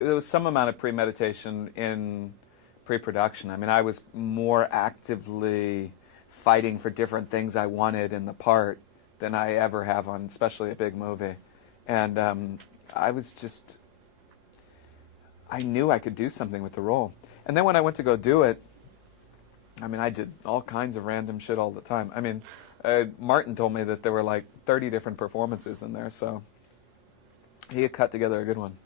There was some amount of premeditation in pre-production. I mean, I was more actively fighting for different things I wanted in the part than I ever have on, especially a big movie. And I knew I could do something with the role. And then when I went to go do it, I mean, I did all kinds of random shit all the time. I mean, Martin told me that there were like 30 different performances in there, so he had cut together a good one.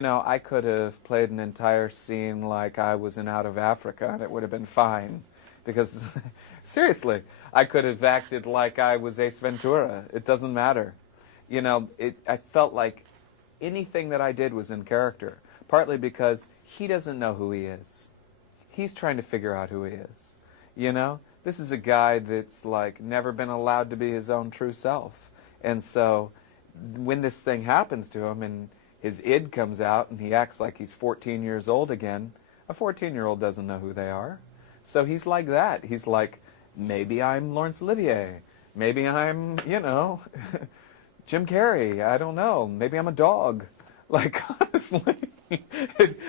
You know, I could have played an entire scene like I was in Out of Africa, and it would have been fine. Because, seriously, I could have acted like I was Ace Ventura. It doesn't matter. You know, I felt like anything that I did was in character, partly because he doesn't know who he is. He's trying to figure out who he is. You know? This is a guy that's, like, never been allowed to be his own true self. And so, when this thing happens to him and his id comes out and he acts like he's 14 years old again, a 14-year-old doesn't know who they are. So he's like that. He's like, maybe I'm Laurence Olivier. Maybe I'm, you know, Jim Carrey. I don't know. Maybe I'm a dog. Like, honestly,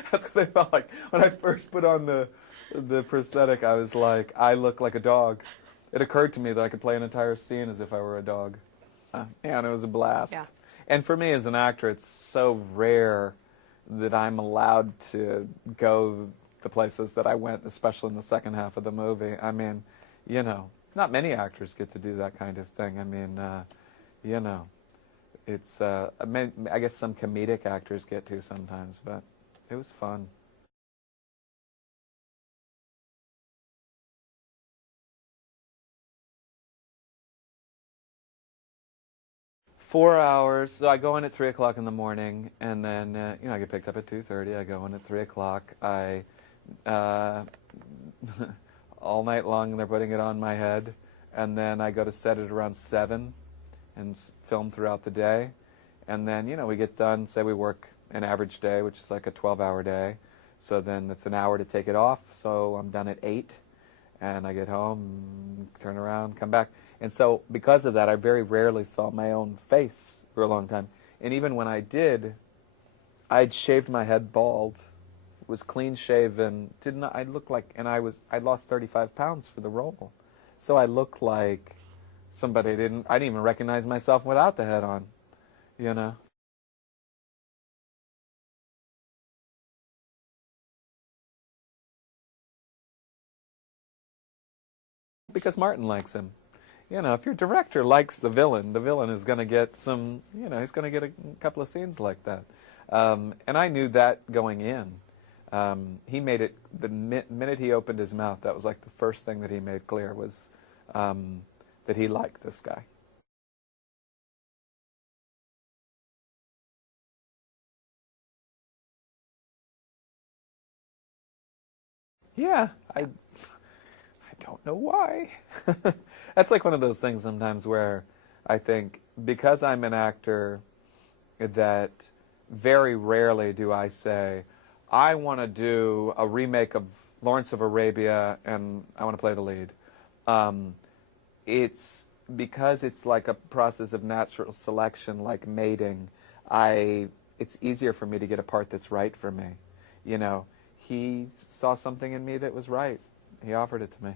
that's what I felt like. When I first put on the prosthetic, I was like, I look like a dog. It occurred to me that I could play an entire scene as if I were a dog. And it was a blast. Yeah. And for me as an actor, it's so rare that I'm allowed to go the places that I went, especially in the second half of the movie. I mean, you know, not many actors get to do that kind of thing. I mean, you know, it's, I guess some comedic actors get to sometimes, but it was fun. Four hours. So I go in at 3 o'clock in the morning, and then you know, I get picked up at 2:30. I go in at 3 o'clock. I all night long they're putting it on my head, and then I go to set it around 7, and film throughout the day, and then you know we get done. Say we work an average day, which is like a 12-hour day. So then it's an hour to take it off. So I'm done at 8, and I get home, turn around, come back. And so because of that, I very rarely saw my own face for a long time. And even when I did, I'd shaved my head bald, was clean shaven, I looked like, and I lost 35 pounds for the role. So I looked like somebody I didn't even recognize myself without the head on, you know. Because Martin likes him. You know, if your director likes the villain is going to get some, you know, he's going to get a couple of scenes like that. And I knew that going in. He made it, the minute he opened his mouth, that was like the first thing that he made clear was that he liked this guy. Yeah, I don't know why. That's like one of those things sometimes where I think because I'm an actor that very rarely do I say, I want to do a remake of Lawrence of Arabia and I want to play the lead. It's because it's like a process of natural selection, like mating. It's easier for me to get a part that's right for me. You know, he saw something in me that was right. He offered it to me.